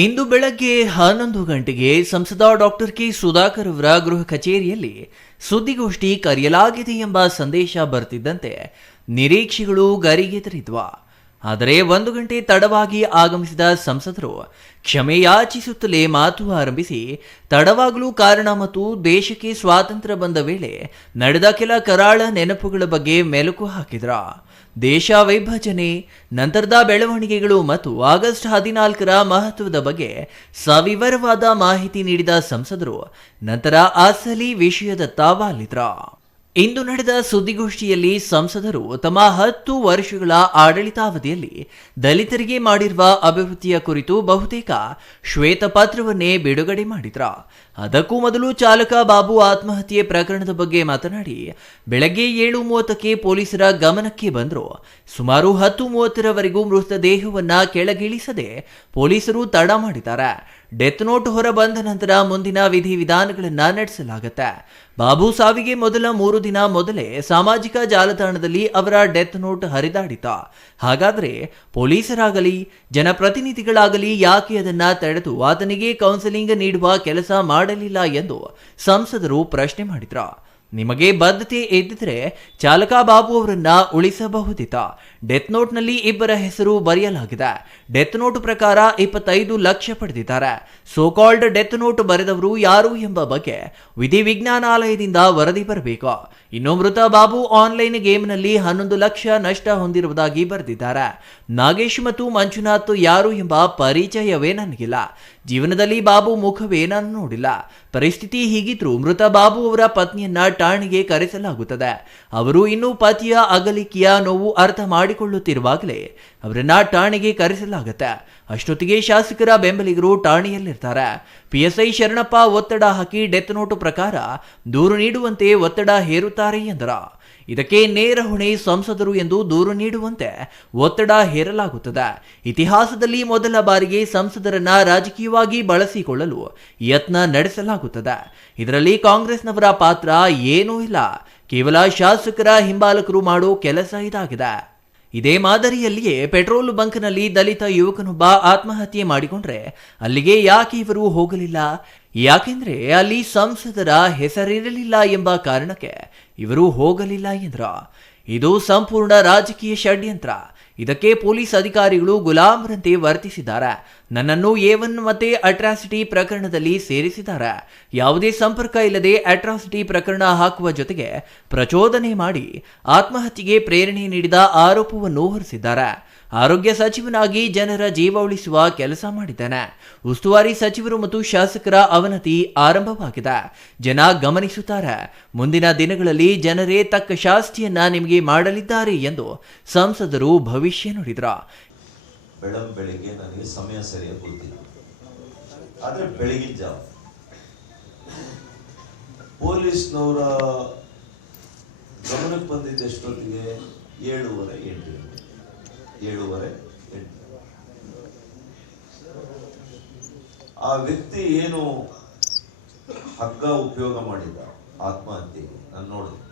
ಇಂದು ಬೆಳಗ್ಗೆ ಹನ್ನೊಂದು ಗಂಟೆಗೆ ಸಂಸದ ಡಾಕ್ಟರ್ ಕೆ ಸುಧಾಕರ್ ಅವರ ಗೃಹ ಕಚೇರಿಯಲ್ಲಿ ಸುದ್ದಿಗೋಷ್ಠಿ ಕರೆಯಲಾಗಿದೆ ಎಂಬ ಸಂದೇಶ ಬರ್ತಿದ್ದಂತೆ ನಿರೀಕ್ಷೆಗಳು ಗರಿಗೆದರಿದ್ವ. ಆದರೆ ಒಂದು ಗಂಟೆ ತಡವಾಗಿ ಆಗಮಿಸಿದ ಸಂಸದರು ಕ್ಷಮೆ ಯಾಚಿಸುತ್ತಲೇ ಮಾತು ಆರಂಭಿಸಿ, ತಡವಾಗಲು ಕಾರಣ ಮತ್ತು ದೇಶಕ್ಕೆ ಸ್ವಾತಂತ್ರ್ಯ ಬಂದ ವೇಳೆ ನಡೆದ ಕೆಲ ಕರಾಳ ನೆನಪುಗಳ ಬಗ್ಗೆ ಮೆಲುಕು ಹಾಕಿದ್ರ. ದೇಶ ವಿಭಜನೆ, ನಂತರದ ಬೆಳವಣಿಗೆಗಳು ಮತ್ತು ಆಗಸ್ಟ್ ಹದಿನಾಲ್ಕರ ಮಹತ್ವದ ಬಗ್ಗೆ ಸವಿವರವಾದ ಮಾಹಿತಿ ನೀಡಿದ ಸಂಸದರು, ನಂತರ ಅಸಲಿ ವಿಷಯದತ್ತ ವಾಲಿದ್ರ. ಇಂದು ನಡೆದ ಸುದ್ದಿಗೋಷ್ಠಿಯಲ್ಲಿ ಸಂಸದರು ತಮ್ಮ ಹತ್ತು ವರ್ಷಗಳ ಆಡಳಿತಾವಧಿಯಲ್ಲಿ ದಲಿತರಿಗೆ ಮಾಡಿರುವ ಅಭಿವೃದ್ಧಿಯ ಕುರಿತು ಬಹುತೇಕ ಶ್ವೇತಪತ್ರವನ್ನೇ ಬಿಡುಗಡೆ ಮಾಡಿದ್ರ. ಅದಕ್ಕೂ ಮೊದಲು ಚಾಲಕ ಬಾಬು ಆತ್ಮಹತ್ಯೆ ಪ್ರಕರಣದ ಬಗ್ಗೆ ಮಾತನಾಡಿ, ಬೆಳಗ್ಗೆ ಏಳು ಮೂವತ್ತಕ್ಕೆ ಪೊಲೀಸರ ಗಮನಕ್ಕೆ ಬಂದರು. ಸುಮಾರು ಹತ್ತು ಮೂವತ್ತರವರೆಗೂ ಮೃತದೇಹವನ್ನ ಕೆಳಗಿಳಿಸದೆ ಪೊಲೀಸರು ತಡ ಮಾಡಿದ್ದಾರೆ. ಡೆತ್ ನೋಟ್ ಹೊರ ಬಂದ ನಂತರ ಮುಂದಿನ ವಿಧಿವಿಧಾನಗಳನ್ನು ನಡೆಸಲಾಗುತ್ತೆ. ಬಾಬು ಸಾವಿಗೆ ಮೊದಲ ಮೂರು ದಿನ ಮೊದಲೇ ಸಾಮಾಜಿಕ ಜಾಲತಾಣದಲ್ಲಿ ಅವರ ಡೆತ್ ನೋಟ್ ಹರಿದಾಡಿತ. ಹಾಗಾದ್ರೆ ಪೊಲೀಸರಾಗಲಿ, ಜನಪ್ರತಿನಿಧಿಗಳಾಗಲಿ ಯಾಕೆ ಅದನ್ನ ತಡೆದು ಆತನಿಗೆ ಕೌನ್ಸೆಲಿಂಗ್ ನೀಡುವ ಕೆಲಸ ಮಾಡಲಿಲ್ಲ ಎಂದು ಸಂಸದರು ಪ್ರಶ್ನೆ ಮಾಡಿದ್ರ. ನಿಮಗೆ ಬದ್ಧತೆ ಇದ್ದಿದ್ರೆ ಚಾಲಕ ಬಾಬು ಅವರನ್ನ ಉಳಿಸಬಹುದಿತ್ತ ಡೆತ್ ನೋಟ್ನಲ್ಲಿ ಇಬ್ಬರ ಹೆಸರು ಬರೆಯಲಾಗಿದೆ. ಡೆತ್ ನೋಟ್ ಪ್ರಕಾರ ಇಪ್ಪತ್ತೈದು ಲಕ್ಷ ಪಡೆದಿದ್ದಾರೆ. ಸೋಕಾಲ್ಡ್ ಡೆತ್ ನೋಟ್ ಬರೆದವರು ಯಾರು ಎಂಬ ಬಗ್ಗೆ ವಿಧಿವಿಜ್ಞಾನಾಲಯದಿಂದ ವರದಿ ಬರಬೇಕು. ಇನ್ನು ಮೃತ ಬಾಬು ಆನ್ಲೈನ್ ಗೇಮ್ನಲ್ಲಿ ಹನ್ನೊಂದು ಲಕ್ಷ ನಷ್ಟ ಹೊಂದಿರುವುದಾಗಿ ಬರೆದಿದ್ದಾರೆ. ನಾಗೇಶ್ ಮತ್ತು ಮಂಜುನಾಥ್ ಯಾರು ಎಂಬ ಪರಿಚಯವೇ ನನಗಿಲ್ಲ. ಜೀವನದಲ್ಲಿ ಬಾಬು ಮುಖವೇ ನಾನು ನೋಡಿಲ್ಲ. ಪರಿಸ್ಥಿತಿ ಹೀಗಿದ್ರೂ ಮೃತ ಬಾಬು ಅವರ ಪತ್ನಿಯನ್ನ ಠಾಣೆಗೆ ಕರೆಸಲಾಗುತ್ತದೆ. ಅವರು ಇನ್ನೂ ಪತಿಯ ಅಗಲಿಕೆಯ ನೋವು ಅರ್ಥ ಮಾಡಿಕೊಳ್ಳುತ್ತಿರುವಾಗಲೇ ಅವರನ್ನ ಠಾಣೆಗೆ ಕರೆಸಲಾಗುತ್ತೆ. ಅಷ್ಟೊತ್ತಿಗೆ ಶಾಸಕರ ಬೆಂಬಲಿಗರು ಠಾಣೆಯಲ್ಲಿರ್ತಾರೆ. ಪಿಎಸ್ಐ ಶರಣಪ್ಪ ಒತ್ತಡ ಹಾಕಿ ಡೆತ್ ನೋಟು ಪ್ರಕಾರ ದೂರು ನೀಡುವಂತೆ ಒತ್ತಡ ಹೇರುತ್ತಾರೆ ಎಂದರ. ಇದಕ್ಕೆ ನೇರ ಹೊಣೆ ಸಂಸದರು ಎಂದು ದೂರು ನೀಡುವಂತೆ ಒತ್ತಡ ಹೇರಲಾಗುತ್ತದೆ. ಇತಿಹಾಸದಲ್ಲಿ ಮೊದಲ ಬಾರಿಗೆ ಸಂಸದರನ್ನ ರಾಜಕೀಯವಾಗಿ ಬಳಸಿಕೊಳ್ಳಲು ಯತ್ನ ನಡೆಸಲಾಗುತ್ತದೆ. ಇದರಲ್ಲಿ ಕಾಂಗ್ರೆಸ್ನವರ ಪಾತ್ರ ಏನೂ ಇಲ್ಲ. ಕೇವಲ ಶಾಸಕರ ಹಿಂಬಾಲಕರು ಮಾಡೋ ಕೆಲಸ ಇದಾಗಿದೆ. ಇದೇ ಮಾದರಿಯಲ್ಲಿಯೇ ಪೆಟ್ರೋಲ್ ಬಂಕ್ನಲ್ಲಿ ದಲಿತ ಯುವಕನೊಬ್ಬ ಆತ್ಮಹತ್ಯೆ ಮಾಡಿಕೊಂಡ್ರೆ ಅಲ್ಲಿಗೆ ಯಾಕೆ ಇವರು ಹೋಗಲಿಲ್ಲ? ಯಾಕೆಂದ್ರೆ ಅಲ್ಲಿ ಸಂಸದರ ಹೆಸರಿರಲಿಲ್ಲ ಎಂಬ ಕಾರಣಕ್ಕೆ ಇವರು ಹೋಗಲಿಲ್ಲ ಎಂದ್ರ. ಇದು ಸಂಪೂರ್ಣ ರಾಜಕೀಯ ಷಡ್ಯಂತ್ರ. ಇದಕ್ಕೆ ಪೊಲೀಸ್ ಅಧಿಕಾರಿಗಳು ಗುಲಾಮರಂತೆ ವರ್ತಿಸಿದ್ದಾರೆ. ನನ್ನನ್ನು ಎ ಮತ್ತೆ ಅಟ್ರಾಸಿಟಿ ಪ್ರಕರಣದಲ್ಲಿ ಸೇರಿಸಿದ್ದಾರೆ. ಯಾವುದೇ ಸಂಪರ್ಕ ಇಲ್ಲದೆ ಅಟ್ರಾಸಿಟಿ ಪ್ರಕರಣ ಹಾಕುವ ಜೊತೆಗೆ ಪ್ರಚೋದನೆ ಮಾಡಿ ಆತ್ಮಹತ್ಯೆಗೆ ಪ್ರೇರಣೆ ನೀಡಿದ ಆರೋಪವನ್ನು ಹೊರಿಸಿದ್ದಾರೆ. ಆರೋಗ್ಯ ಸಚಿವನಾಗಿ ಜನರ ಜೀವ ಉಳಿಸುವ ಕೆಲಸ ಮಾಡಿದ್ದಾನೆ. ಉಸ್ತುವಾರಿ ಸಚಿವರು ಮತ್ತು ಶಾಸಕರ ಅವನತಿ ಆರಂಭವಾಗಿದೆ. ಜನ ಗಮನಿಸುತ್ತಾರೆ. ಮುಂದಿನ ದಿನಗಳಲ್ಲಿ ಜನರೇ ತಕ್ಕ ಶಾಸ್ತಿಯನ್ನ ನಿಮಗೆ ಮಾಡಲಿದ್ದಾರೆ ಎಂದು ಸಂಸದರು ಭವಿಷ್ಯ ನುಡಿದ್ರು. ನನಗೆ ಸಮಯ ಸರಿಯಾಗಿ ಗೊತ್ತಿಲ್ಲ. ಆದ್ರೆ ಬೆಳಗಿನ ಪೊಲೀಸ್ನವರ ಗಮನಕ್ಕೆ ಬಂದಿದ್ದೆಷ್ಟೊತ್ತಿಗೆ ಏಳುವರೆ, ಎಂಟು ಏಳುವರೆ ಆ ವ್ಯಕ್ತಿ ಏನು ಹಗ್ಗ ಉಪಯೋಗ ಮಾಡಿದ ಆತ್ಮಹತ್ಯೆಗೆ? ನಾನು ನೋಡಿದೆ.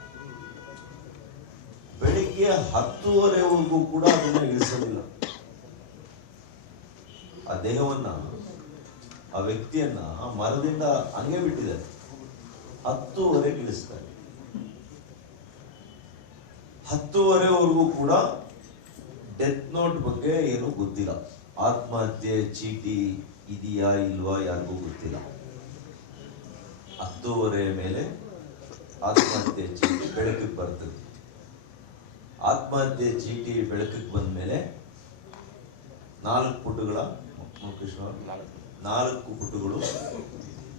ಬೆಳಿಗ್ಗೆ ಹತ್ತುವರೆವರೆಗೂ ಕೂಡ ಅದನ್ನ ಇಳಿಸಲಿಲ್ಲ ಆ ದೇಹವನ್ನ, ಆ ವ್ಯಕ್ತಿಯನ್ನ ಮರದಿಂದ ಹಂಗೆ ಬಿಟ್ಟಿದ್ದಾರೆ. ಹತ್ತುವರೆಗೆ ಇಳಿಸ್ತಾರೆ ಹತ್ತುವರೆವರೆಗೂ ಕೂಡ ಡೆತ್ ನೋಟ್ ಬಗ್ಗೆ ಏನು ಗೊತ್ತಿಲ್ಲ. ಆತ್ಮಹತ್ಯೆ, ಚೀಟಿ ಇದೆಯಾ ಇಲ್ವಾ ಯಾರಿಗೂ ಗೊತ್ತಿಲ್ಲ. ಹತ್ತುವರೆ ಮೇಲೆ ಆತ್ಮಹತ್ಯೆ ಚೀಟಿ ಬೆಳಕಿಗೆ ಬರ್ತದೆ. ಆತ್ಮಹತ್ಯೆ ಚೀಟಿ ಬೆಳಕಿಗೆ ಬಂದ ಮೇಲೆ ನಾಲ್ಕು ಪುಟಗಳ ನಾಲ್ಕು ಪುಟಗಳು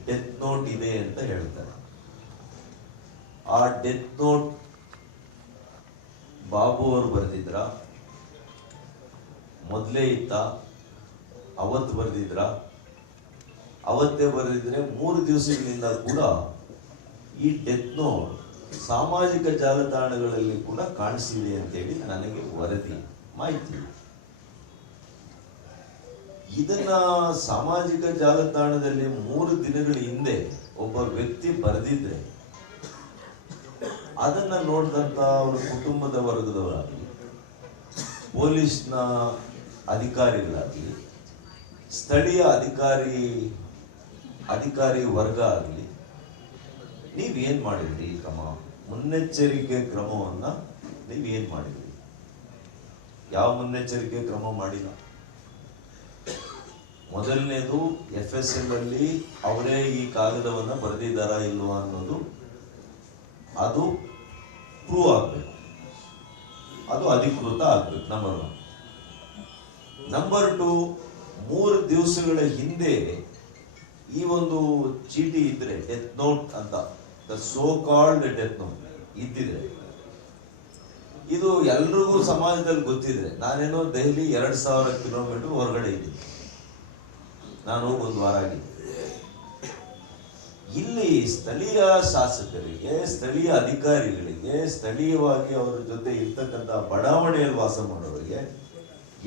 ಡೆತ್ ನೋಟ್ ಇದೆ ಅಂತ ಹೇಳ್ತಾರೆ. ಆ ಡೆತ್ ನೋಟ್ ಬಾಬು ಅವರು ಬರೆದಿದ್ರ? ಮೊದಲೇ ಇತ್ತ, ಅವತ್ತು ಬರೆದಿದ್ರ. ಅವತ್ತೇ ಬರೆದಿದ್ರೆ ಮೂರು ದಿವಸಗಳಿಂದ ಕೂಡ ಈ ಡೆತ್ ನೋಟ್ ಸಾಮಾಜಿಕ ಜಾಲತಾಣಗಳಲ್ಲಿ ಕೂಡ ಕಾಣಿಸಿದೆ ಅಂತೇಳಿ ನನಗೆ ವರದಿ, ಮಾಹಿತಿ. ಇದನ್ನ ಸಾಮಾಜಿಕ ಜಾಲತಾಣದಲ್ಲಿ ಮೂರು ದಿನಗಳ ಹಿಂದೆ ಒಬ್ಬ ವ್ಯಕ್ತಿ ಬರೆದಿದ್ರೆ, ಅದನ್ನ ನೋಡಿದಂತ ಅವರ ಕುಟುಂಬದ ವರ್ಗದವರಾಗಲಿ, ಪೊಲೀಸ್ನ ಅಧಿಕಾರಿಗಳಾಗಲಿ, ಸ್ಥಳೀಯ ಅಧಿಕಾರಿ ಅಧಿಕಾರಿ ವರ್ಗ ಆಗಲಿ ನೀವೇನು ಮಾಡಿದ್ರಿ ಕ್ರಮ? ಮುನ್ನೆಚ್ಚರಿಕೆ ಕ್ರಮವನ್ನು ನೀವೇನು ಮಾಡಿದ್ರಿ? ಯಾವ ಮುನ್ನೆಚ್ಚರಿಕೆ ಕ್ರಮ ಮಾಡಿಲ್ಲ? ಮೊದಲನೇದು ಎಫ್ ಎಸ್ ಎಲ್ ಅಲ್ಲಿ ಅವರೇ ಈ ಕಾಗದವನ್ನು ಬರೆದಿದ್ದಾರಾ ಇಲ್ವಾ ಅನ್ನೋದು, ಅದು ಪ್ರೂವ್ ಆಗಬೇಕು. ಅದು ಅಧಿಕೃತ ಆಗ್ಬೇಕು ನಂಬರ್ ಒನ್ ನಂಬರ್ ಟು ಮೂರು ದಿವಸಗಳ ಹಿಂದೆ ಈ ಒಂದು ಚೀಟಿ ಇದ್ರೆ ಡೆತ್ ನೋಟ್ ಅಂತ the so called death note ಇದ್ದಿದ್ರೆ. ಇದು ಎಲ್ರಿಗೂ ಸಮಾಜದಲ್ಲಿ ಗೊತ್ತಿದೆ ನಾನೇನೋ ದೆಹಲಿ ಎರಡು ಸಾವಿರ ಕಿಲೋಮೀಟರ್ ಹೊರಗಡೆ ಇದ್ದೀನಿ. ನಾನು ಒಂದು ವಾರ ಆಗಿದ್ದೆ ಇಲ್ಲಿ ಸ್ಥಳೀಯ ಶಾಸಕರಿಗೆ, ಸ್ಥಳೀಯ ಅಧಿಕಾರಿಗಳಿಗೆ, ಸ್ಥಳೀಯವಾಗಿ ಅವರ ಜೊತೆ ಇರ್ತಕ್ಕಂಥ ಬಡಾವಣೆಯಲ್ಲಿ ವಾಸ ಮಾಡೋರಿಗೆ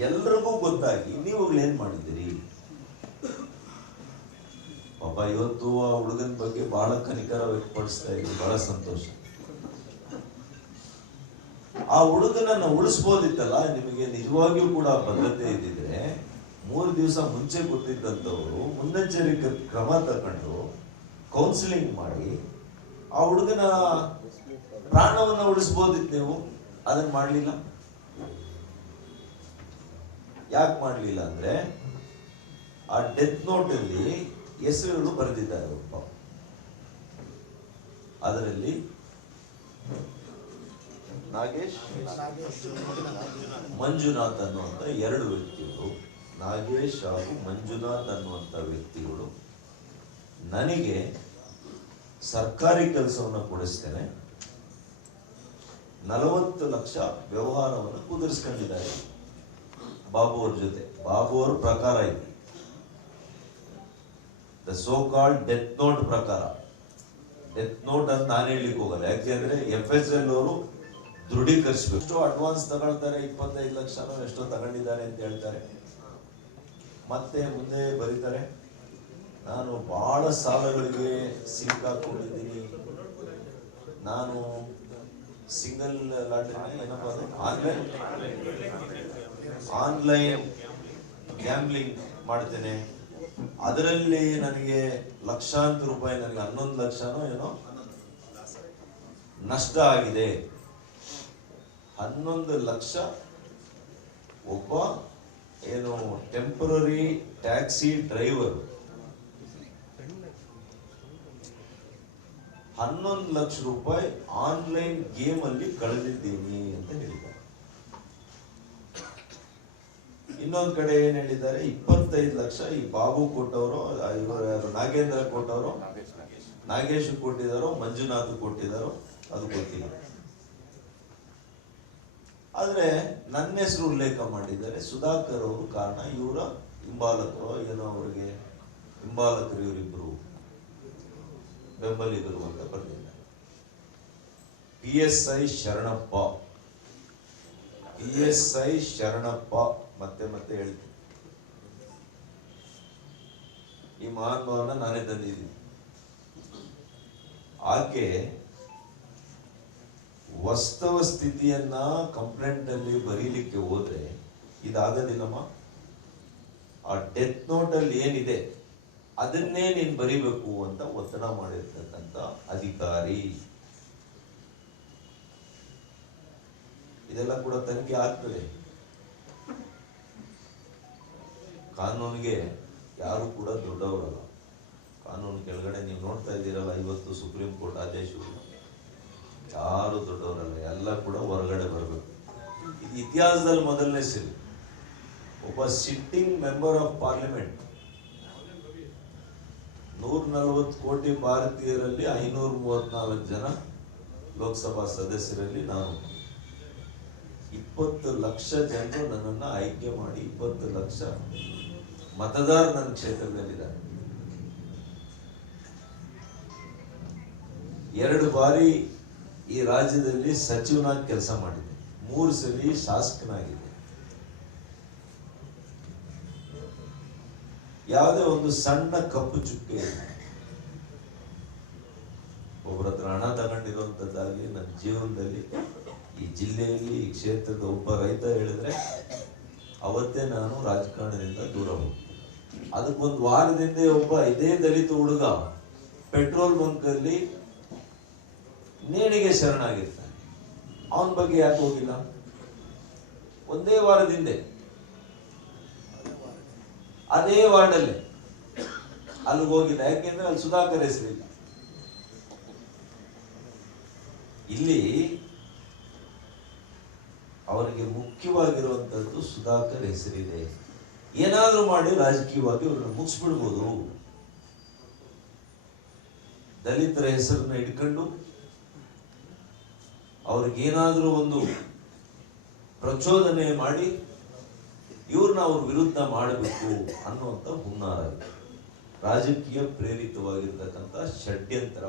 ಎಲ್ರಿಗೂ ಗೊತ್ತಾಗಿ ನೀವು ಏನ್ ಮಾಡಿದ್ದೀರಿ? ಪಾಪ ಇವತ್ತು ಆ ಹುಡುಗನ ಬಗ್ಗೆ ಬಹಳ ಕನಿಕರ ವ್ಯಕ್ತಪಡಿಸ್ತಾ ಇದ್ದೀನಿ, ಬಹಳ ಸಂತೋಷ. ಆ ಹುಡುಗನನ್ನ ಉಳಿಸ್ಬೋದಿತ್ತಲ್ಲ, ನಿಮಗೆ ನಿಜವಾಗಿಯೂ ಕೂಡ ಭದ್ರತೆ ಇದ್ದಿದ್ರೆ, ಮೂರು ದಿವಸ ಮುಂಚೆ ಗೊತ್ತಿದ್ದಂಥವ್ರು ಮುನ್ನೆಚ್ಚರಿಕೆ ಕ್ರಮ ತಕೊಂಡು ಕೌನ್ಸಿಲಿಂಗ್ ಮಾಡಿ ಆ ಹುಡುಗನ ಪ್ರಾಣವನ್ನ ಉಳಿಸ್ಬೋದಿತ್ತು ನೀವು? ಅದನ್ನ ಮಾಡ್ಲಿಲ್ಲ? ಯಾಕೆ ಮಾಡಲಿಲ್ಲ ಅಂದ್ರೆ ಆ ಡೆತ್ ನೋಟಲ್ಲಿ ಹೆಸರುಗಳು ಬರೆದಿದ್ದಾರೆ ಒಬ್ಬ. ಅದರಲ್ಲಿ ನಾಗೇಶ್, ಮಂಜುನಾಥ್ ಅನ್ನುವಂಥ ಎರಡು ವ್ಯಕ್ತಿಗಳು. ನಾಗೇಶ್ ಹಾಗೂ ಮಂಜುನಾಥ್ ಅನ್ನುವಂಥ ವ್ಯಕ್ತಿಗಳು. ನನಗೆ ಸರ್ಕಾರಿ ಕೆಲಸವನ್ನು ಕೊಡಿಸ್ತೇನೆ. ನಲವತ್ತು ಲಕ್ಷ ವ್ಯವಹಾರವನ್ನು ಕುದುರಿಸ್ಕೊಂಡಿದ್ದಾರೆ. ಬಾಬು ಅವ್ರ ಜೊತೆ. ಬಾಬು ಅವ್ರ ಪ್ರಕಾರ ಇದೆ. The so called death note ಪ್ರಕಾರ. ಡೆತ್ ನೋಟ್ ಅಂತ ನಾನು ಹೇಳಲಿಕ್ಕೆ ಹೋಗಲ್ಲ. ಯಾಕೆಂದ್ರೆ ಎಫ್ ಎಸ್ ಎಲ್ ಅವರು ದೃಢೀಕರಿಸಬೇಕು. ಎಷ್ಟು ಅಡ್ವಾನ್ಸ್ ತಗೊಳ್ತಾರೆ, ಇಪ್ಪತ್ತೈದು ಲಕ್ಷನೋ ಎಷ್ಟೋ ತಗೊಂಡಿದ್ದಾರೆ ಅಂತ ಹೇಳ್ತಾರೆ. ಮತ್ತೆ ಮುಂದೆ ಬರೀತಾರೆ, ನಾನು ಬಹಳ ಸಾಲಗಳಿಗೆ ಸಿಕ್ಕಾಕೊಂಡಿದ್ದೀನಿ ನಾನು ಸಿಂಗಲ್ ಲಾಟ್ರಿ ಏನಪ್ಪ ಅದು ಆನ್ಲೈನ್ ಆನ್ಲೈನ್ ಗ್ಯಾಂಬ್ಲಿಂಗ್ ಮಾಡ್ತೇನೆ. ಅದರಲ್ಲಿ ನನಗೆ ಲಕ್ಷಾಂತರ ರೂಪಾಯಿ, ನನಗೆ ಹನ್ನೊಂದು ಲಕ್ಷನೋ ಏನೋ ನಷ್ಟ ಆಗಿದೆ. ಹನ್ನೊಂದು ಲಕ್ಷ ಒಬ್ಬ ಏನು ಟೆಂಪರರಿ ಟ್ಯಾಕ್ಸಿ ಡ್ರೈವರ್ ಹನ್ನೊಂದು ಲಕ್ಷ ರೂಪಾಯಿ ಆನ್ಲೈನ್ ಗೇಮ್ ಅಲ್ಲಿ ಕಳೆದಿದ್ದೀನಿ ಅಂತ ಹೇಳಿದ್ದಾರೆ. ಇನ್ನೊಂದ್ ಕಡೆ ಏನ್ ಹೇಳಿದ್ದಾರೆ, ಇಪ್ಪತ್ತೈದು ಲಕ್ಷ ಈ ಬಾಬು ಕೊಟ್ಟವರು ನಾಗೇಂದ್ರ ಕೊಟ್ಟವರು, ನಾಗೇಶ್ ಕೊಟ್ಟಿದ್ದಾರೋ, ಮಂಜುನಾಥ್ ಕೊಟ್ಟಿದ್ದಾರೋ, ಅದು ಗೊತ್ತಿಲ್ಲ. ಆದ್ರೆ ನನ್ನ ಹೆಸರು ಉಲ್ಲೇಖ ಮಾಡಿದ್ದಾರೆ, ಸುಧಾಕರ್ ಅವರು ಕಾರಣ, ಇವರ ಹಿಂಬಾಲಕರು, ಏನೋ ಅವರಿಗೆ ಹಿಂಬಾಲಕರು ಇವರಿಬ್ರು ಬೆಂಬಲಿಗರು ಅಂತ ಬರೆದಿದ್ದಾರೆ P S I Sharanappa, P S I Sharanappa. ಮತ್ತೆ ಮತ್ತೆ ಹೇಳ್ತೀನಿ. ಈ ಮಹಾನುಭಾವನ ನಾನೇ ತಂದಿದ್ದೀನಿ. ಆಕೆ ವಸ್ತವ ಸ್ಥಿತಿಯನ್ನ ಕಂಪ್ಲೇಂಟ್ ಅಲ್ಲಿ ಬರೀಲಿಕ್ಕೆ ಹೋದ್ರೆ ಇದಾಗೋದಿಲ್ಲಮ್ಮ ಆ ಡೆತ್ ನೋಟ್ ಅಲ್ಲಿ ಏನಿದೆ, ಅದನ್ನೇ ನೀನ್ ಬರಿಬೇಕು ಅಂತ ಒತ್ತಡ ಮಾಡಿರ್ತಕ್ಕಂಥ ಅಧಿಕಾರಿ. ಇದೆಲ್ಲ ಕೂಡ ತನಿಖೆ ಆಗ್ತದೆ. ಕಾನೂನಿಗೆ ಯಾರು ಕೂಡ ದೊಡ್ಡವರಲ್ಲ. ಕಾನೂನು ಕೆಳಗಡೆ ನೀವು ನೋಡ್ತಾ ಇದ್ದೀರಲ್ಲ, ಇವತ್ತು ಸುಪ್ರೀಂ ಕೋರ್ಟ್ ಆದೇಶಗಳು ಯಾರು ದೊಡ್ಡವರಲ್ಲ, ಎಲ್ಲ ಕೂಡ ಹೊರಗಡೆ ಬರಬೇಕು. ಇತಿಹಾಸದಲ್ಲಿ ಮೊದಲನೇ ಸರಿ. ಒಬ್ಬ ಸಿಟ್ಟಿಂಗ್ ಮೆಂಬರ್ ಆಫ್ ಪಾರ್ಲಿಮೆಂಟ್ ನೂರ ನಲವತ್ತು ಕೋಟಿ ಭಾರತೀಯರಲ್ಲಿ ಐನೂರ ಮೂವತ್ನಾಲ್ಕು ಜನ ಲೋಕಸಭಾ ಸದಸ್ಯರಲ್ಲಿ ನಾನು. ಇಪ್ಪತ್ತು ಲಕ್ಷ ಜನರು ನನ್ನನ್ನು ಆಯ್ಕೆ ಮಾಡಿ, ಇಪ್ಪತ್ತು ಲಕ್ಷ ಮತದಾರ ನನ್ನ ಕ್ಷೇತ್ರದಲ್ಲಿದ್ದಾರೆ. ಎರಡು ಬಾರಿ ಈ ರಾಜ್ಯದಲ್ಲಿ ಸಚಿವನಾಗಿ ಕೆಲಸ ಮಾಡಿದೆ ಮೂರು ಸಲ ಶಾಸಕನಾಗಿದೆ ಯಾವುದೇ ಒಂದು ಸಣ್ಣ ಕಪ್ಪು ಚುಕ್ಕೆ. ಒಬ್ಬರ ಹತ್ರ ಹಣ ತಗೊಂಡಿರುವಂತದ್ದಾಗಲಿ, ನನ್ನ ಜೀವನದಲ್ಲಿ ಈ ಜಿಲ್ಲೆಯಲ್ಲಿ, ಈ ಕ್ಷೇತ್ರದ ಒಬ್ಬ ರೈತ ಹೇಳಿದ್ರೆ ಅವತ್ತೇ ನಾನು ರಾಜಕಾರಣದಿಂದ ದೂರ ಹೋಗ್ತೀನಿ. ಅದಕ್ಕೊಂದು ವಾರದಿಂದ ಒಬ್ಬ ಇದೇ ದಲಿತ ಹುಡುಗ ಪೆಟ್ರೋಲ್ ಬಂಕ್ ಅಲ್ಲಿ ನೇಣಿಗೆ ಶರಣಾಗಿರ್ತಾನೆ. ಅವನ ಬಗ್ಗೆ ಯಾಕೆ ಹೋಗಿಲ್ಲ? ಒಂದೇ ವಾರದಿಂದ. ಅದೇ ವಾರ್ಡಲ್ಲೇ. ಅಲ್ಲಿಗೆ ಹೋಗಿಲ್ಲ. ಯಾಕೆಂದ್ರೆ ಅಲ್ಲಿ ಸುಧಾಕರ್ ಹೆಸರಿಲ್ಲ ಇಲ್ಲಿ ಅವರಿಗೆ ಮುಖ್ಯವಾಗಿರುವಂತದ್ದು ಸುಧಾಕರ್ ಹೆಸರಿದೆ. ಏನಾದ್ರೂ ಮಾಡಿ ರಾಜಕೀಯವಾಗಿ ಅವ್ರನ್ನ ಮುಗಿಸ್ಬಿಡ್ಬೋದು ದಲಿತರ ಹೆಸರನ್ನ ಇಟ್ಕೊಂಡು ಅವ್ರಿಗೇನಾದರೂ ಒಂದು ಪ್ರಚೋದನೆ ಮಾಡಿ ಇವ್ರನ್ನ ಅವ್ರ ವಿರುದ್ಧ ಮಾಡಬೇಕು ಅನ್ನುವಂಥ ಹುನ್ನಾರ. ರಾಜಕೀಯ ಪ್ರೇರಿತವಾಗಿರ್ತಕ್ಕಂಥ ಷಡ್ಯಂತ್ರ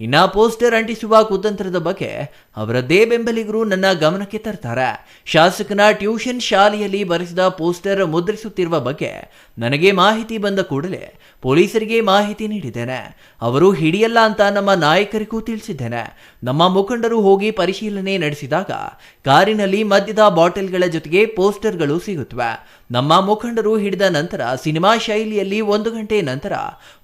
ಇನ್ನ ಪೋಸ್ಟರ್ ಅಂಟಿಸುವ ಕುತಂತ್ರದ ಬಗ್ಗೆ ಅವರದ್ದೇ ಬೆಂಬಲಿಗರು ನನ್ನ ಗಮನಕ್ಕೆ ತರ್ತಾರೆ. ಶಾಸಕನ ಟ್ಯೂಷನ್ ಶಾಲೆಯಲ್ಲಿ ಬರೆಸಿದ ಪೋಸ್ಟರ್ ಮುದ್ರಿಸುತ್ತಿರುವ ಬಗ್ಗೆ ನನಗೆ ಮಾಹಿತಿ ಬಂದ ಕೂಡಲೇ ಪೊಲೀಸರಿಗೆ ಮಾಹಿತಿ ನೀಡಿದ್ದೇನೆ. ಅವರು ಹಿಡಿಯಲ್ಲ ಅಂತ ನಮ್ಮ ನಾಯಕರಿಗೂ ತಿಳಿಸಿದ್ದೇನೆ. ನಮ್ಮ ಮುಖಂಡರು ಹೋಗಿ ಪರಿಶೀಲನೆ ನಡೆಸಿದಾಗ ಕಾರಿನಲ್ಲಿ ಮದ್ಯದ ಬಾಟಲ್ಗಳ ಜೊತೆಗೆ ಪೋಸ್ಟರ್ಗಳು ಸಿಗುತ್ತವೆ. ನಮ್ಮ ಮುಖಂಡರು ಹಿಡಿದ ನಂತರ ಸಿನಿಮಾ ಶೈಲಿಯಲ್ಲಿ ಒಂದು ಗಂಟೆ ನಂತರ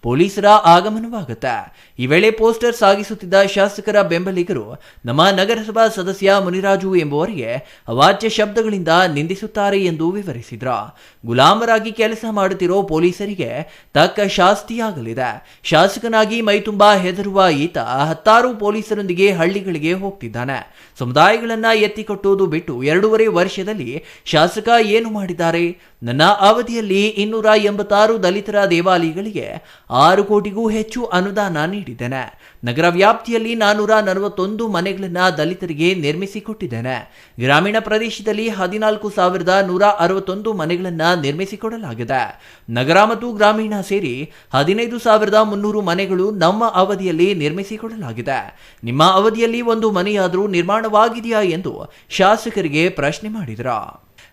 ಪೊಲೀಸರ ಆಗಮನವಾಗುತ್ತೆ. ಈ ವೇಳೆ ಪೋಸ್ಟರ್ ಸಾಗಿಸುತ್ತಿದ್ದ ಶಾಸಕರ ಬೆಂಬಲಿಗರು ನಮ್ಮ ನಗರಸಭಾ ಸದಸ್ಯ ಮುನಿರಾಜು ಎಂಬುವರಿಗೆ ಅವಾಚ್ಯ ಶಬ್ದಗಳಿಂದ ನಿಂದಿಸುತ್ತಾರೆ ಎಂದು ವಿವರಿಸಿದ್ರು. ಗುಲಾಮರಾಗಿ ಕೆಲಸ ಮಾಡುತ್ತಿರೋ ಪೊಲೀಸರಿಗೆ ತಕ್ಕ ಶಾಸ್ತಿಯಾಗಲಿದೆ. ಶಾಸಕನಾಗಿ ಮೈತುಂಬಾ ಹೆದರುವ ಈತ ಹತ್ತಾರು ಪೊಲೀಸರೊಂದಿಗೆ ಹಳ್ಳಿಗಳಿಗೆ ಹೋಗ್ತಿದ್ದಾನೆ. ಸಮುದಾಯಗಳನ್ನ ಎತ್ತಿಕೊಟ್ಟುವುದು ಬಿಟ್ಟು ಎರಡೂವರೆ ವರ್ಷದಲ್ಲಿ ಶಾಸಕ ಏನು ಮಾಡಿದ್ದಾರೆ? ನನ್ನ ಅವಧಿಯಲ್ಲಿ ಇನ್ನೂರ ಎಂಬತ್ತಾರು ದಲಿತರ ದೇವಾಲಯಗಳಿಗೆ ಆರು ಕೋಟಿಗೂ ಹೆಚ್ಚು ಅನುದಾನ ನೀಡಿದ್ದೇನೆ. ನಗರ ವ್ಯಾಪ್ತಿಯಲ್ಲಿ ನಾನ್ನೂರ ನಲವತ್ತೊಂದು ಮನೆಗಳನ್ನು ದಲಿತರಿಗೆ ನಿರ್ಮಿಸಿಕೊಟ್ಟಿದ್ದೇನೆ. ಗ್ರಾಮೀಣ ಪ್ರದೇಶದಲ್ಲಿ ಹದಿನಾಲ್ಕು ಸಾವಿರದ ನೂರ ಅರವತ್ತೊಂದು ಮನೆಗಳನ್ನು ನಿರ್ಮಿಸಿಕೊಡಲಾಗಿದೆ. ನಗರ ಮತ್ತು ಗ್ರಾಮೀಣ ಸೇರಿ ಹದಿನೈದು ಸಾವಿರದ ಮುನ್ನೂರು ಮನೆಗಳು ನಮ್ಮ ಅವಧಿಯಲ್ಲಿ ನಿರ್ಮಿಸಿಕೊಡಲಾಗಿದೆ. ನಿಮ್ಮ ಅವಧಿಯಲ್ಲಿ ಒಂದು ಮನೆಯಾದರೂ ನಿರ್ಮಾಣವಾಗಿದೆಯಾ ಎಂದು ಶಾಸಕರಿಗೆ ಪ್ರಶ್ನೆ ಮಾಡಿದ್ರ?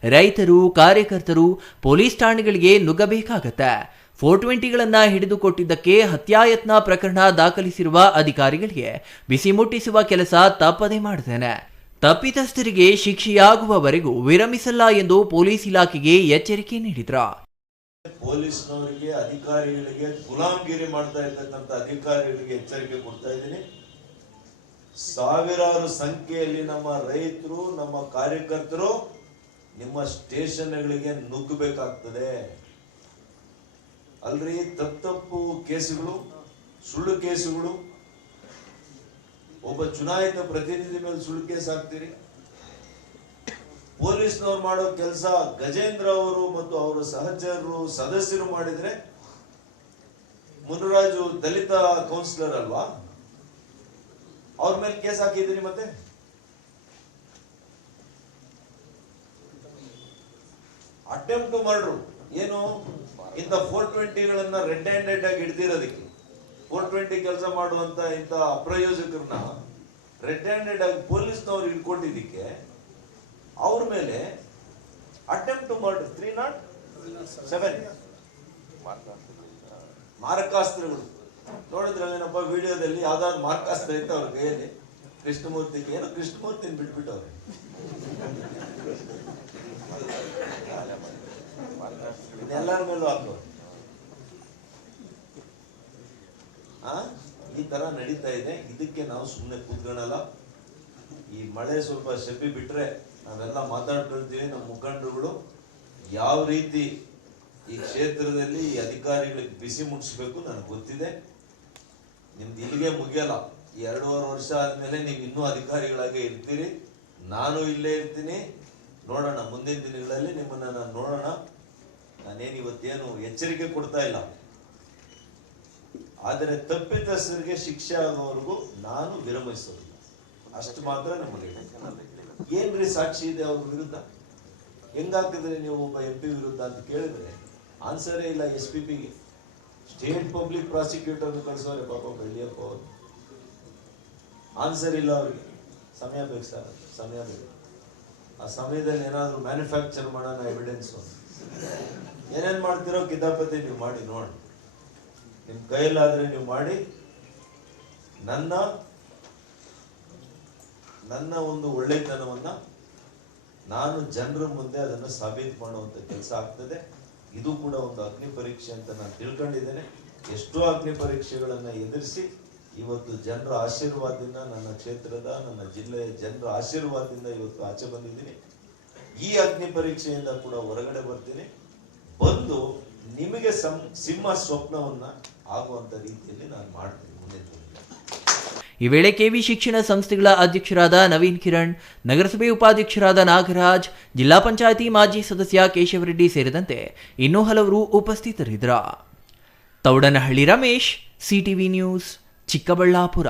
ರೈತರು, ಕಾರ್ಯಕರ್ತರು, ಪೊಲೀಸ್ ಠಾಣೆಗಳಿಗೆ ನುಗ್ಗಬೇಕಾಗತ್ತೆ. ಫೋರ್ ಟ್ವೆಂಟಿಗಳನ್ನ ಹಿಡಿದುಕೊಟ್ಟಿದ್ದಕ್ಕೆ ಹತ್ಯಾಯತ್ನ ಪ್ರಕರಣ ದಾಖಲಿಸಿರುವ ಅಧಿಕಾರಿಗಳಿಗೆ ಬಿಸಿ ಮುಟ್ಟಿಸುವ ಕೆಲಸ ತಪ್ಪದೇ ಮಾಡ್ತೇನೆ ತಪ್ಪಿತಸ್ಥರಿಗೆ ಶಿಕ್ಷೆಯಾಗುವವರೆಗೂ ವಿರಮಿಸಲ್ಲ ಎಂದು ಪೊಲೀಸ್ ಇಲಾಖೆಗೆ ಎಚ್ಚರಿಕೆ ನೀಡಿದ್ರ. ಪೊಲೀಸ್ನವರಿಗೆ, ಅಧಿಕಾರಿಗಳಿಗೆ ಗುಲಾಮಗಿರಿ ಮಾಡ್ತಾ ಇರ್ತಕ್ಕಂಥ ಅಧಿಕಾರಿಗಳಿಗೆ ಎಚ್ಚರಿಕೆ ಕೊಡ್ತಾ ಇದ್ದೀನಿ. ಸಾವಿರಾರು ಸಂಖ್ಯೆಯಲ್ಲಿ ನಮ್ಮ ರೈತರು, ನಮ್ಮ ಕಾರ್ಯಕರ್ತರು ನಿಮ್ಮ ಸ್ಟೇಷನ್ಗಳಿಗೆ ನುಗ್ಗಬೇಕಾಗ್ತದೆ. ಅಲ್ರಿ, ತಪ್ಪು ಕೇಸುಗಳು, ಸುಳ್ಳು ಕೇಸುಗಳು. ಒಬ್ಬ ಚುನಾಯಿತ ಪ್ರತಿನಿಧಿ ಮೇಲೆ ಸುಳ್ಳು ಕೇಸ್ ಹಾಕ್ತೀರಿ. ಪೊಲೀಸ್ನವ್ರು ಮಾಡೋ ಕೆಲಸ ಗಜೇಂದ್ರ ಅವರು ಮತ್ತು ಅವರ ಸಹಚರರು, ಸದಸ್ಯರು ಮಾಡಿದ್ರೆ ಮುನರಾಜು ದಲಿತ ಕೌನ್ಸಿಲರ್ ಅಲ್ವಾ? ಅವ್ರ ಮೇಲೆ ಕೇಸ್ ಹಾಕಿದ್ದೀರಿ ಮತ್ತೆ? ಅಟೆಂಪ್ಟ್ ಮಾಡ್ರು. ಏನು? ಇಂಥ ಫೋರ್ ಟ್ವೆಂಟಿಗಳನ್ನ ರೆಡ್ ಹ್ಯಾಂಡೆಡ್ ಆಗಿ ಹಿಡ್ದಿರೋದಕ್ಕೆ. ಫೋರ್ ಟ್ವೆಂಟಿ ಕೆಲಸ ಮಾಡುವಂತ ಇಂಥ ಅಪ್ರಯೋಜಕರನ್ನ ರೆಡ್ ಹ್ಯಾಂಡೆಡ್ ಆಗಿ ಪೊಲೀಸ್ನವ್ರು ಹಿಡ್ಕೊಂಡಿದ್ದಕ್ಕೆ ಅವ್ರ ಮೇಲೆ attempt murder three nought seven ಮಾರಕಾಸ್ತ್ರಗಳು. ನೋಡಿದ್ರಲ್ಲೇನಪ್ಪ ವಿಡಿಯೋದಲ್ಲಿ ಯಾವ್ದಾದ್ರು ಮಾರಕಾಸ್ತ್ರ ಇತ್ತು ಅವ್ರ ಕೈಯಲ್ಲಿ ಕೃಷ್ಣಮೂರ್ತಿಗೆ. ಏನು ಕೃಷ್ಣಮೂರ್ತಿನ ಬಿಟ್ಬಿಟ್ಟವ್ರೆ. ಎಲ್ಲರ ಮೇಲೂ ಹಾಕು. ಆ? ಈ ತರ ನಡೀತಾ ಇದೆ. ಇದಕ್ಕೆ ನಾವು ಸುಮ್ಮನೆ ಕೂತ್ಕೊಳ್ಳಲ್ಲ ಈ ಮಳೆ ಸ್ವಲ್ಪ ಶೆಬ್ಬಿ ಬಿಟ್ರೆ ನಾವೆಲ್ಲ ಮಾತಾಡ್ಕೊಳ್ತೀವಿ ನಮ್ಮ ಮುಖಂಡರುಗಳು. ಯಾವ ರೀತಿ ಈ ಕ್ಷೇತ್ರದಲ್ಲಿ ಈ ಅಧಿಕಾರಿಗಳಿಗೆ ಬಿಸಿ ಮುಟ್ಟಿಸ್ಬೇಕು ನನಗೆ ಗೊತ್ತಿದೆ. ನಿಮ್ದು ಇಲ್ಲಿಗೆ ಮುಗಿಯಲ್ಲ. ಎರಡೂವರೆ ವರ್ಷ ಆದ್ಮೇಲೆ ನೀವು ಇನ್ನೂ ಅಧಿಕಾರಿಗಳಾಗೆ ಇರ್ತೀರಿ. ನಾನು ಇಲ್ಲೇ ಇರ್ತೀನಿ. ನೋಡೋಣ, ಮುಂದಿನ ದಿನಗಳಲ್ಲಿ ನಿಮ್ಮನ್ನ ನಾನು ನೋಡೋಣ. ಇವತ್ತೇನು ಎಚ್ಚರಿಕೆ ಕೊಡ್ತಾ ಇಲ್ಲ. ಆದರೆ ತಪ್ಪಿತಸ್ಥರಿಗೆ ಶಿಕ್ಷೆ ಆಗೋವರೆಗೂ ನಾನು ವಿರಮಿಸೋದಿಲ್ಲ ಅಷ್ಟು ಮಾತ್ರ ನಮಗೆ ಏನ್ರಿ ಸಾಕ್ಷಿ ಇದೆ ಅವ್ರ ವಿರುದ್ಧ? ಹೆಂಗಾಗ್ತಿದ್ರೆ ನೀವು ಒಬ್ಬ ಎಂ ವಿರುದ್ಧ ಅಂತ ಕೇಳಿದ್ರೆ ಆನ್ಸರೇ ಇಲ್ಲ ಎಸ್ ಪಿ ಪಿಗೆ. ಸ್ಟೇಟ್ ಪಬ್ಲಿಕ್ ಪ್ರಾಸಿಕ್ಯೂಟರ್ ಕಳಿಸೋರೆ ಪಾಪ ಬೆಳ್ಳಿಯಪ್ಪ ಅವರು. ಆನ್ಸರ್ ಇಲ್ಲ ಅವ್ರಿಗೆ. ಸಮಯ ಬೇಕು ಸರ್, ಸಮಯ ಬೇಕು. ಆ ಸಮಯದಲ್ಲಿ ಏನಾದರೂ ಮ್ಯಾನುಫ್ಯಾಕ್ಚರ್ ಮಾಡೋಣ ಎವಿಡೆನ್ಸ್ ಏನೇನ್ ಮಾಡ್ತಿರೋ ಕಿದ್ದಾಪತಿ ನೀವು ಮಾಡಿ ನೋಡಿ. ನಿಮ್ ಕೈಯಲ್ಲಾದ್ರೆ ನೀವು ಮಾಡಿ ನನ್ನ ನನ್ನ ಒಂದು ಒಳ್ಳೆತನವನ್ನ ನಾನು ಜನರ ಮುಂದೆ ಅದನ್ನು ಸಾಬೀತು ಮಾಡುವಂತ ಕೆಲಸ ಆಗ್ತದೆ. ಇದು ಕೂಡ ಒಂದು ಅಗ್ನಿ ಪರೀಕ್ಷೆ ಅಂತ ನಾನು ತಿಳ್ಕೊಂಡಿದ್ದೇನೆ. ಎಷ್ಟೋ ಅಗ್ನಿ ಪರೀಕ್ಷೆಗಳನ್ನ ಎದುರಿಸಿ ಇವತ್ತು ಜನರ ಆಶೀರ್ವಾದದಿಂದ ನನ್ನ ಕ್ಷೇತ್ರದ, ನನ್ನ ಜಿಲ್ಲೆಯ ಜನರ ಆಶೀರ್ವಾದದಿಂದ ಇವತ್ತು ಆಚೆ ಬಂದಿದ್ದೀನಿ. ಈ ಅಗ್ನಿ ಪರೀಕ್ಷೆಯಿಂದ ಕೂಡ ಹೊರಗಡೆ ಬರ್ತೀನಿ. ಬಂದು ನಿಮಗೆ ಸಂ, ಸಿಂಹ ಸ್ವಪ್ನವನ್ನ ಆಗುವಂತ ರೀತಿಯಲ್ಲಿ ನಾನು ಮಾಡ್ತೀನಿ ಈ ವೇಳೆ ಕೆವಿ ಶಿಕ್ಷಣ ಸಂಸ್ಥೆಗಳ ಅಧ್ಯಕ್ಷರಾದ ನವೀನ್ ಕಿರಣ್, ನಗರಸಭೆ ಉಪಾಧ್ಯಕ್ಷರಾದ ನಾಗರಾಜ್, ಜಿಲ್ಲಾ ಪಂಚಾಯಿತಿ ಮಾಜಿ ಸದಸ್ಯ ಕೇಶವರೆಡ್ಡಿ ಸೇರಿದಂತೆ ಇನ್ನೂ ಹಲವರು ಉಪಸ್ಥಿತರಿದ್ದರು. Thaudanahalli Ramesh, CTV news, Chikkaballapura.